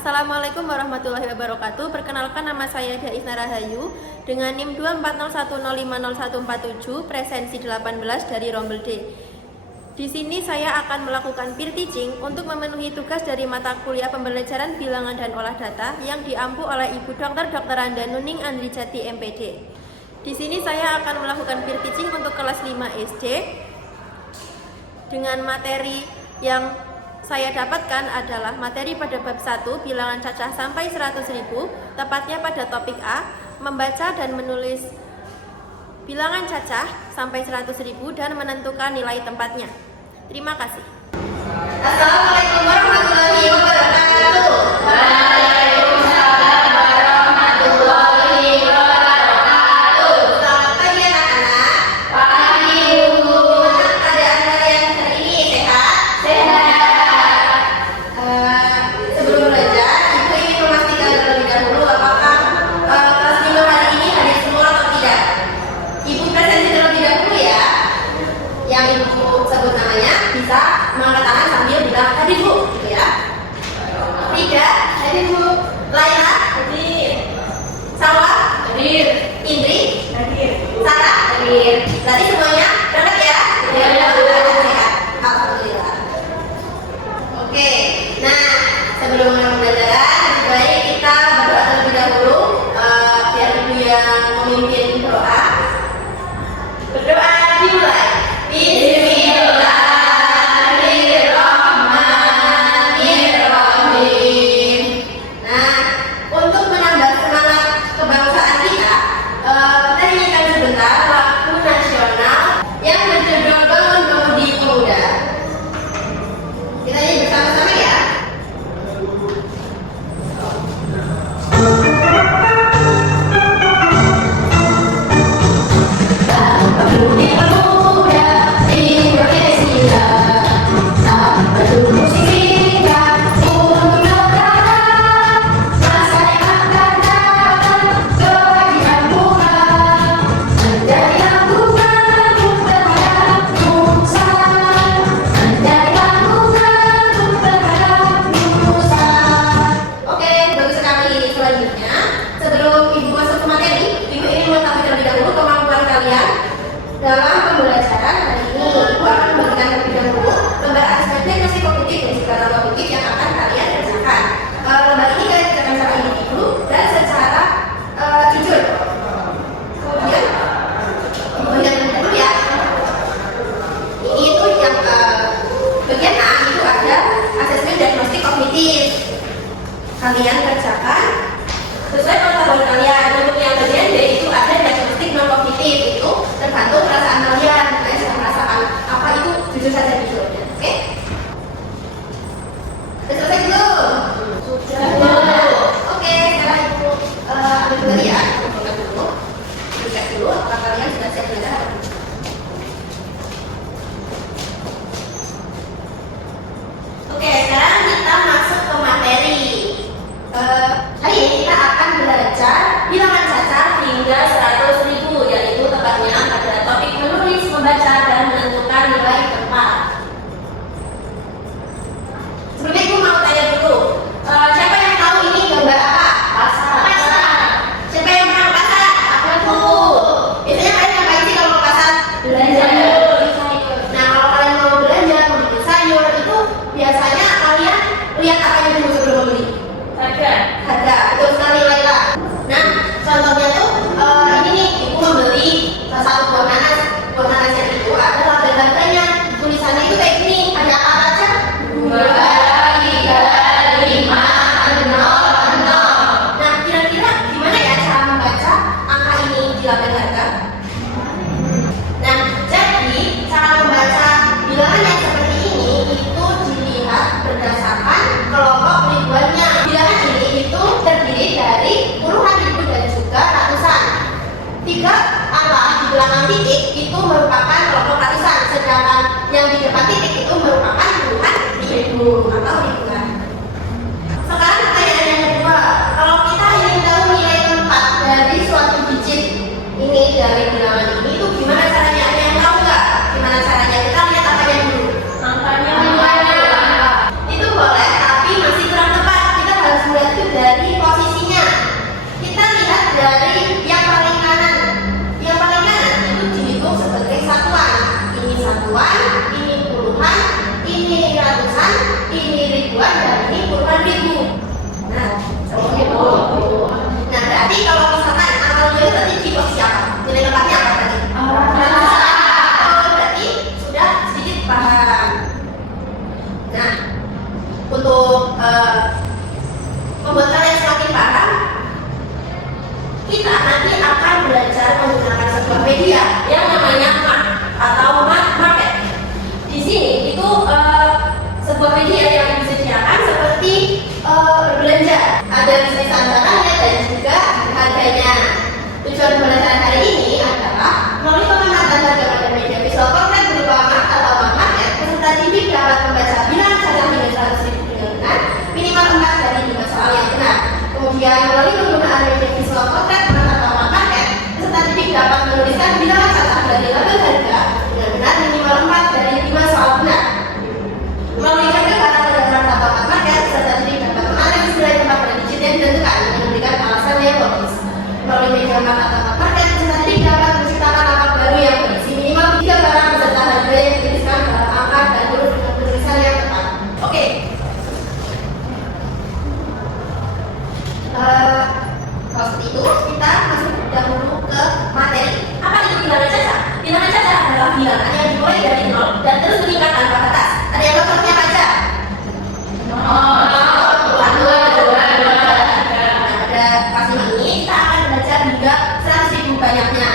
Assalamualaikum warahmatullahi wabarakatuh. Perkenalkan, nama saya Daisna Rahayu dengan NIM 240105017, presensi 18 dari Rombel D. Di sini saya akan melakukan peer teaching untuk memenuhi tugas dari mata kuliah pembelajaran bilangan dan olah data yang diampu oleh Ibu Dr. Anda Nuning Andrijati MPD. Di sini saya akan melakukan peer teaching untuk kelas 5 SD dengan materi yang saya dapatkan adalah materi pada bab 1 bilangan cacah sampai 100.000, tepatnya pada topik A, membaca dan menulis bilangan cacah sampai 100.000 dan menentukan nilai tempatnya. Terima kasih. Assalamualaikum warahmatullahi wabarakatuh. Waalaikumsalam warahmatullahi wabarakatuh. Selamat pagi anak-anak. Pagi Bu. Gimana keadaan kalian hari ini? Sehat? Sehat. Sebelum belajar, Ibu ingin memastikan terlebih dahulu apakah kelas 5 hari ini hadir semua atau tidak. Ibu presentasi terlebih dahulu ya. Yang Ibu sebut namanya bisa mengangkat tangan sambil bilang hadir Bu, gitu ya. Tidak, hadir Bu. Laila, hadir. Salwa, hadir. Indri, hadir. Sarah, hadir. Berarti semuanya berangkat ya? Ya. Sehat. Alhamdulillah. Oke, nah sebelum mulai pembelajaran, lebih baik kita berdoa terlebih dahulu. Biar Ibu yang memimpin doa. Berdoa dimulai. Bismillahirrahmanirrahim. Nah, untuk menambah semangat kebangsaan kita nyanyikan sebentar lagu nasional yang berjudul Bangun Pemudi Pemuda. Kita nyanyi bersama-sama ya. Pemudi pemuda Indonesia, tak peduli singkat untuk negara, masa yang akan datang bagi bunga, menjadi tabungan untuk terhadap nusa, menjadi tabungan untuk terhadap nusa. Oke, bagus sekali. Selanjutnya, sebelum Ibu masuk ke materi, Ibu ingin mengetahui terlebih dahulu kemampuan kalian dalam pembelajaran hari ini. Ibu akan memberikan terlebih dahulu lembar asesmen diagnostik kognitif dan psikologi kognitif yang akan kalian kerjakan. Lembar ini kalian kerjakan secara individu dan secara jujur. Kemudian, Ibu lihat terlebih dahulu ya. Ini itu yang bagian A itu ada asesmen diagnostik kognitif. Kalian kerjakan sesuai pengetahuan kalian. Untuk yang bagian B itu ada diagnostik non kognitif, itu tergantung perasaan kalian. Kalian sudah merasakan apa itu, jujur saja jujur. Oke? Sudah selesai belum? Sudah. Oke, sekarang Ibu ambil kembali ya. Buka dulu. Cek dulu apakah kalian sudah siap belajar. Oke, sekarang kita masuk ke materi. Hari ini kita akan belajar bilangan cacah hingga 100.000, yaitu tepatnya pada topik menulis, membaca, dan menentukan nilai tempat. Sebelumnya Ibu mau tanya dulu, siapa yang tahu ini gambar apa? Pasar. Siapa yang pernah ke pasar? Aku. Biasanya kalian ngapain sih kalau ke pasar? Belanja. Nah, kalau kalian mau belanja, mau beli sayur, itu biasanya kalian lihat apanya dulu sebelum membeli? Harga, betul sekali Laila. Nah, contohnya tuh ini nih, Ibu membeli satu buah nanas. Buah nanasnya itu ada label harganya. Tulisannya itu kayak gini. Ada apa aja? 2, 3, 5, 0, 0. Nah, kira-kira gimana ya cara membaca angka ini di label harga? Nah, jadi cara membaca bilangan yang seperti ini itu dilihat berdasarkan kelompok ribuannya. Bilangan ini itu terdiri dari puluhan ribu dan juga ratusan. 3 angka di belakang titik itu merupakan kelompok ratusan, sedangkan yang di depan titik itu merupakan puluhan ribu atau ribuan. Sekarang pertanyaan yang kedua, kalau kita ingin tahu nilai tempat dari suatu digit ini dari bilangan ini itu gimana caranya? Ada yang tahu nggak? Gimana caranya? Kita lihat apanya dulu. Angkanya Itu boleh, tapi masih kurang tepat. Kita harus ini ada yang disediakan seperti berbelanja, ada tulisan barangnya dan juga harganya. Tujuan pembelajaran hari ini adalah melalui pengamatan harga pada media visual konkret berupa map atau map market, peserta didik dapat membaca bilangan catat hingga 100.000 dengan benar, minimal 4 dari 5 soal yang benar. Kemudian melalui penggunaan media visual konkret atau map market, peserta didik dapat menuliskan bilangan catat dari label harga dengan benar minimal 4 dari 5 soal benar. Melalui harga kata pendapat atau map market, peserta didik dapat menganalisis nilai tempat pada digit yang ditentukan dengan memberikan alasan yang logis. Melalui media map atau map market, peserta didik dapat menciptakan lapak baru yang berisi minimal 3 barang beserta harga yang dituliskan dalam angka dan huruf dengan tulisan yang tepat. Oke. Kalau seperti itu, kita masuk dahulu ke materi. Apa itu bilangan cacat? Bilangan cacat adalah bilangan yang dimulai dari 0 dan terus meningkat tanpa batas. Ada yang contohnya aja? Pada kelas 5 ini kita akan belajar hingga 100.000 banyaknya.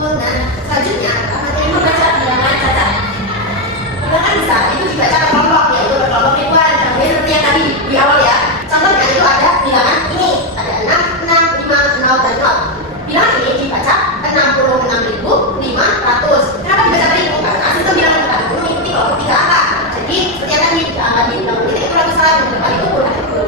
Nah, selanjutnya materi membaca bilangan cacat. Bilangan besar itu dibaca per kelompok, yaitu berkelompok ribuan. Contohnya seperti yang tadi di awal ya. Contohnya itu ada bilangan ini, ada 6, 5, 0 dan 0. Bilangan ini dibaca 66.500. Kenapa dibaca ribu? Karena sistem bilangan depan itu mengikuti kelompok 3 angka. Jadi seperti yang tadi kita angka di belakang titik itu ratus salah, di depan itu puluhan ribu.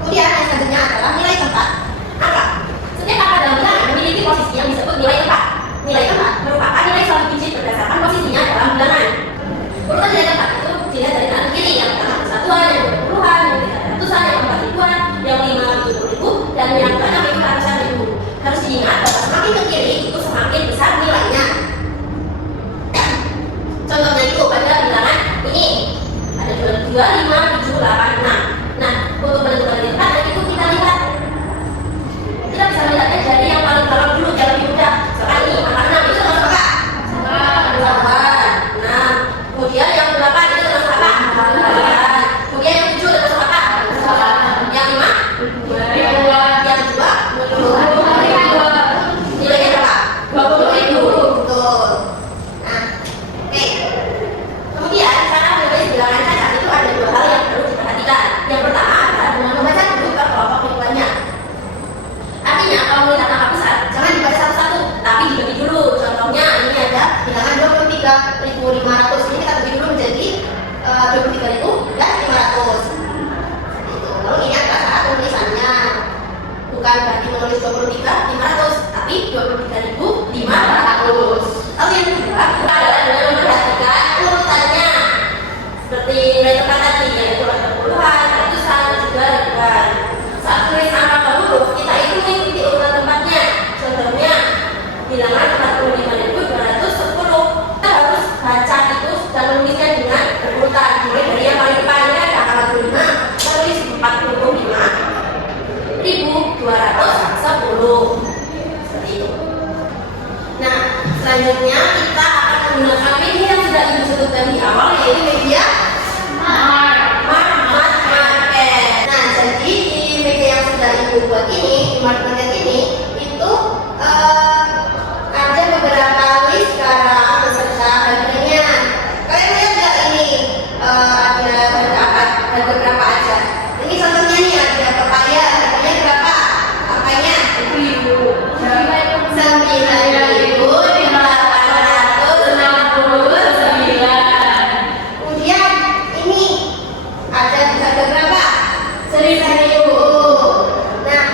Kemudian yang selanjutnya adalah nilai tempat. Angka. Setiap angka dalam bilangan memiliki posisi yang disebut nilai tempat. Nilai tempat merupakan nilai suatu digit berdasarkan posisinya dalam bilangan. Urutan nilai tempat itu dilihat dari kanan kiri, yang pertama kesatuan, yang kedua puluhan, yang ketiga ratusan, yang keempat ribuan, yang kelima 70.000, dan yang keenam itu ratusan ribu. Harus diingat bahwa semakin ke kiri itu semakin besar nilainya. Contohnya itu pada bilangan ini ada 2, 5, 7, 8, 6. Nah, untuk menentukan nilai tempat itu kita lihat. Kita bisa melihatnya dari yang paling bawah dulu, yang lebih mudah. Sekarang ini angka 6 itu termasuk apa? Satuan. 6. Kemudian yang 8 itu termasuk apa? Satuan. Kemudian yang 7 termasuk apa? Satuan. Yang 5? Ribuan. Yang 2? Nilainya berapa? 20.000. Betul. Nah, oke. Kemudian cara menulis bilangan cacat itu ada 2 hal yang perlu diperhatikan. Yang pertama adalah dengan membaca dulu per kelompok ribuannya. Artinya kalau melihat angka besar, jangan dibaca satu-satu, tapi dibagi dulu. Contohnya ini ada bilangan 23.500. Ini kita bagi dulu menjadi 23.000 dan 500. Seperti itu. Lalu ingat saat penulisannya, bukan berarti menulis 23.500, tapi 23.500. Lalu yang kedua adalah dengan memperhatikan urutannya, seperti nilai tempat tadi, yaitu ada puluhan, ratusan, dan juga ribuan. Saat tulis angka per huruf, kita itu mengikuti urutan tempatnya. Contohnya bilangan 45.210. Kita harus baca itu dan menulisnya dengan berurutan, mulai dari yang paling depan ini ada angka 45, kita tulis 45.210. Seperti itu. Nah, selanjutnya kita akan menggunakan media yang sudah ibu sebutkan di awal, yaitu media market. Nah, jadi di media yang sudah ibu buat ini, di market ini, itu ada beberapa list sekarang beserta harganya. Kalian lihat nggak ini? Ada beberapa aja. Ini contohnya nih, ada pepaya, harganya berapa? Pepayanya 9.869. Kemudian ini ada di harga berapa? 1.000. Nah,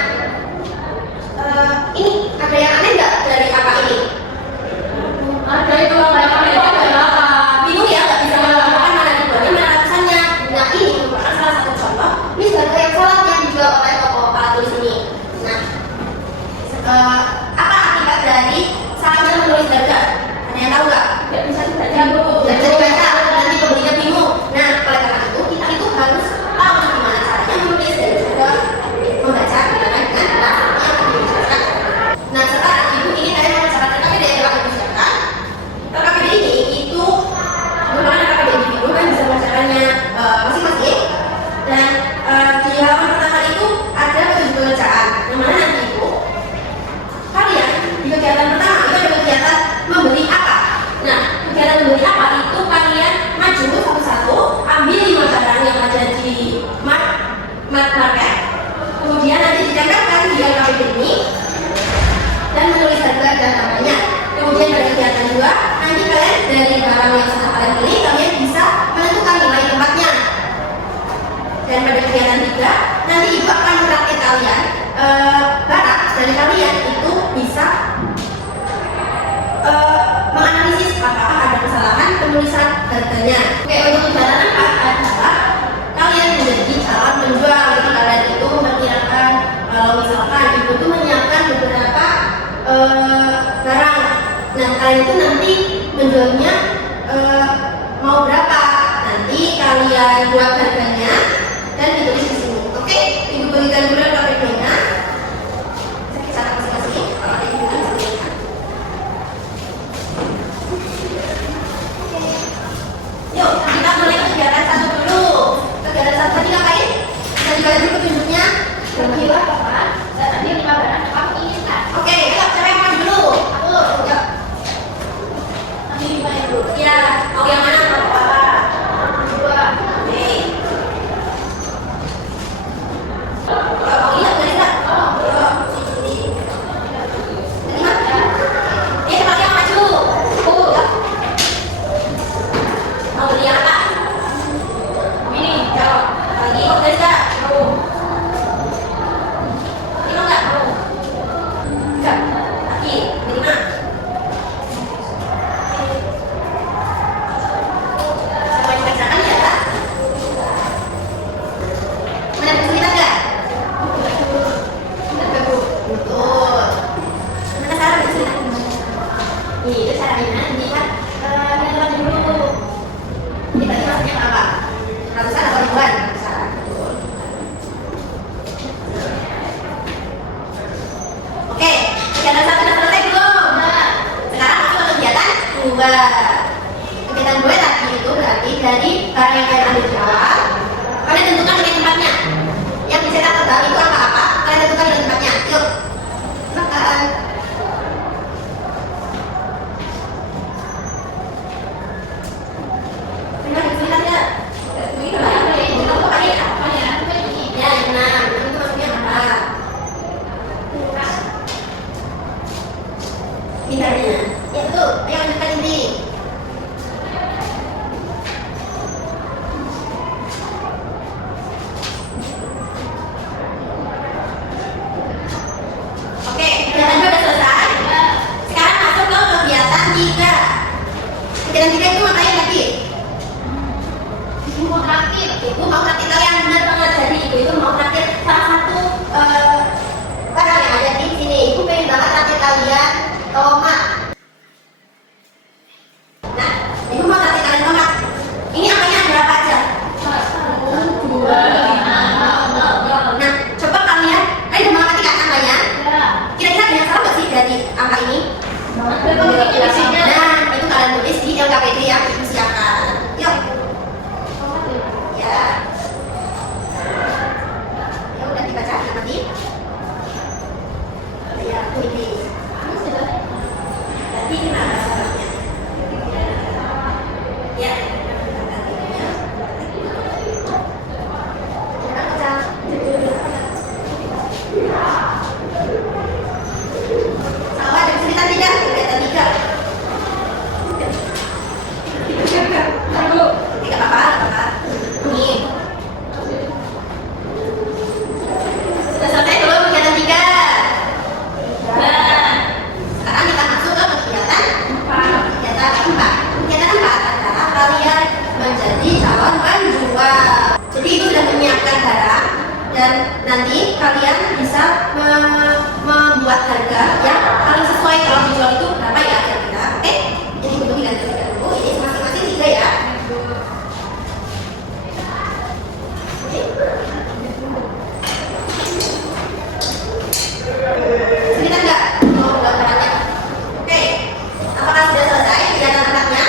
dari barang yang sudah kalian pilih, kalian bisa menentukan nilai tempatnya. Dan pada kegiatan 3, nanti ibu akan merakit kalian barang dari kalian itu bisa menganalisis apakah ada kesalahan penulisan harganya. Oke, untuk kegiatan 4 adalah kalian menjadi calon penjual. Jadi kalian itu memperkirakan kalau misalkan ibu itu menyiapkan beberapa barang. Nah, kalian itu nanti menjualnya mau berapa? Nanti kalian buat harganya dan ditulis di sini. Oke, ibu bagikan dulu KPP-nya. Sekitar masing-masing. Kalau ibu yuk, kita mulai kegiatan 1 dulu. Kegiatan 1 tadi ngapain? Tadi kalian dulu petunjuknya. Berkira apa? Tadi 5 barang yang kamu inginkan. Oke, yuk, siapa yang mau dulu? Aku, yuk. Nanti 5 ya, Bu. Iya, mau yang mana? Mau apa? 2. Oke. Mau lihat dari enggak? Yuk, sini. Tadi mana? Siapa yang maju? Aku, yuk. Mau beli apa? Ini. Yuk, lagi mau dari enggak? Mau. Ini mau enggak? Mau. Enggak. Lagi, beli mana? Semua dibacakan ya, Kak? Mana kesulitan enggak? Betul. Mana cara kesulitan? Itu caranya nanti kan kita lihat dulu. Ini tadi maksudnya apa? Ratusan atau ribuan? Ratusan. Betul. Oke, kegiatan 1 sudah selesai belum? Sekarang masuk ke kegiatan 2. Kegiatan 2 tadi itu berarti dari barang yang kalian ambil di awal, kalian tentukan nilai tempatnya. Yang dicetak tebal itu apa-apa, kalian tentukan nilai tempatnya. Yuk, makan. Benar, kesulitan nggak? Ya, benar. Itu maksudnya apa? Pintarnya. Ya, betul. Ayo lanjutkan ini. Oke, kegiatan 2 udah selesai. Sekarang masuk ke kegiatan 3. Kegiatan 3 itu ngapain lagi? Ibu mau traktir. Ibu mau traktir kalian, benar banget. Jadi ibu itu mau traktir salah satu barang yang ada di sini. Ibu pengen banget traktir kalian tomat. Nah, ibu mau traktir kalian tomat. Ini angkanya berapa aja? 1, 2, 5, 6. Nah, coba kalian udah mengerti kan angkanya? Ya. Kira-kira ada yang salah nggak sih dari angka ini? Isinya. Nah, itu kalian tulis di LKPD yang ibu siapkan. Yuk, ya. Ya udah dibaca nanti. Ya, ini. Jadi gimana caranya? Ya. Sama ada kesulitan tidak? Kegiatan 3. Tidak apa-apa. Nih. Sudah selesai belum kegiatan 3? Sekarang kita masuk ke kegiatan 4. Kegiatan 4 adalah kalian menjadi calon penjual. Jadi itu sudah menyiapkan barang dan nanti kalian bisa membuat harga yang paling sesuai kalau dijual itu berapa ya kira-kira. Oke? Jadi untuk ganti dulu ini masing-masing 3 ya. Oke. Sulitan nggak? Mau buat barangnya? Oke. Apakah sudah selesai kegiatan 4-nya?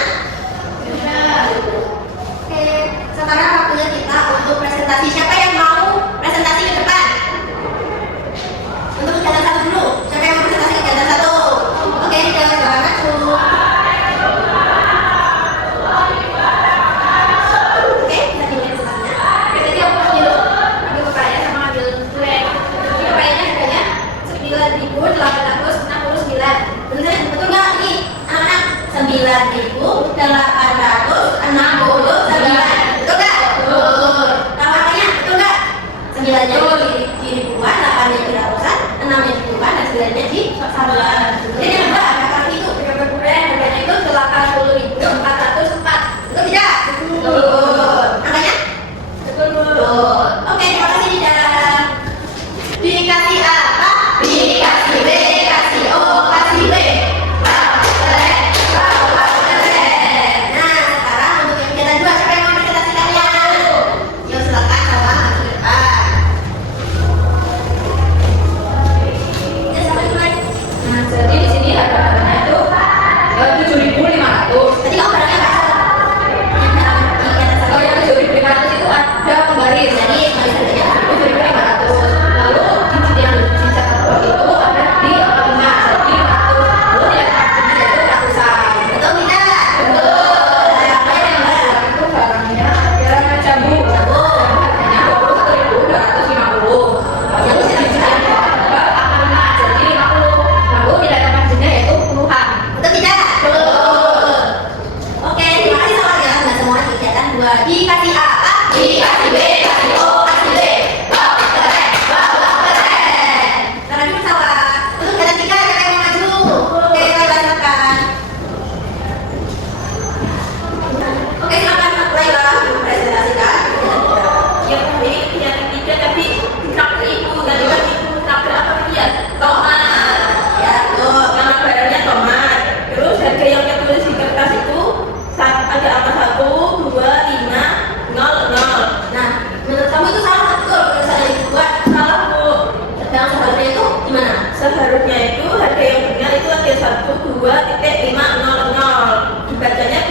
Oke. Sekarang waktunya kita untuk presentasi. Siapa yang mau presentasi ke depan? Untuk kegiatan 1 dulu. Siapa yang mau presentasi kegiatan 1? Oke, jangan maju. Oke, kita dimulai presentasinya. Jadi aku ambil pepaya sama ambil kue. Pepayanya harganya 9.869. Bener, betul nggak ini? Anak-anak 9.869.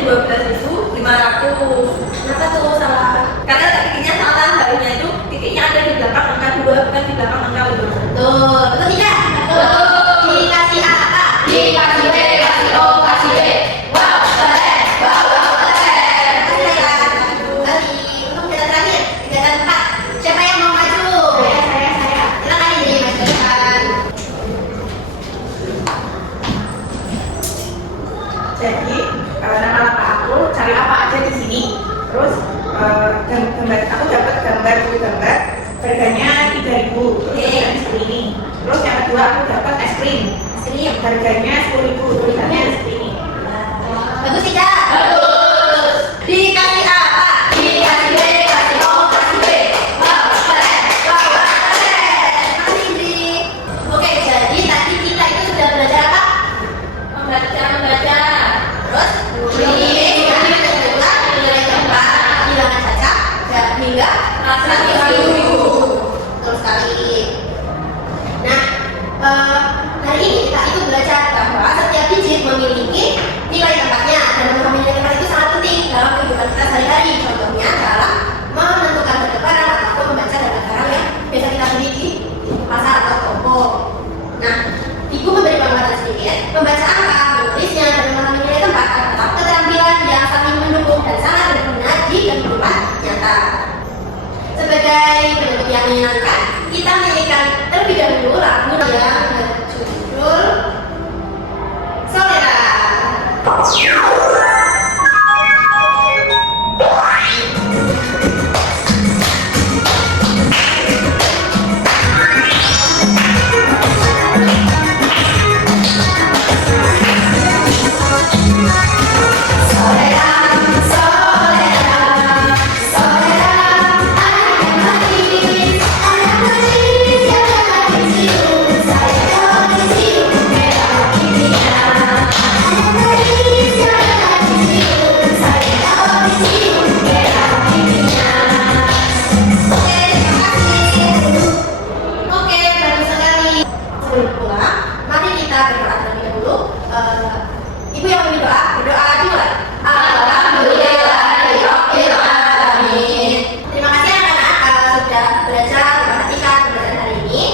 12.500. Kenapa tuh salah? Karena titiknya salah, harusnya itu titiknya ada di belakang angka 2 bukan di belakang angka 5. Betul, betul tidak? Betul. Dikasih apa? Dikasih B, kasih O, kasih D. Wow, keren. Wow, wow, keren. Kasih ya. Kembali untuk kegiatan terakhir, kegiatan 4. Siapa yang mau maju? Saya. Silakan ini maju ke depan. Jadi nama lengkap aku cari apa aja di sini. Terus gambar, aku dapat gambar harganya 3.000. Terus tulisannya seperti ini. Terus yang kedua aku dapat es krim harganya 10.000. Tulisannya seperti ini. Bagus tidak? Bagus. Dikasih apa? Dikasih B, kasih O, kasih D. Wow, keren. Wow, wow, keren. Makasih Indri. Oke, jadi tadi kita itu sudah belajar apa? Membaca. Terus menulis, mengulang, nilai tempat, bilangan cacat, dan hingga Rasa Terus sekali. Nah, hari ini kita itu belajar bahwa setiap digit memiliki nilai tempatnya dan memahami nilai tempat itu sangat penting dalam kehidupan kita sehari-hari. Contohnya dalam menentukan berlebaran ataupun membaca barang-barang yang biasa kita beli di pasar atau toko. Nah, Ibu memberi pengamatan sedikit, membaca angka, menulisnya, dan memahami nilai tempat adalah keterampilan yang saling mendukung dan sangat berguna di kehidupan nyata. Sebagai penutup yang menyenangkan, kita menyanyikan terlebih dahulu lagu yang berjudul Solera. Oke, bagus sekali. Sebelum pulang, mari kita berdoa terlebih dahulu. Ibu yang mau berdoa duluan. Alhamdulillahirabbil alamin. Terima kasih anak-anak sudah belajar memperhatikan pembelajaran hari ini.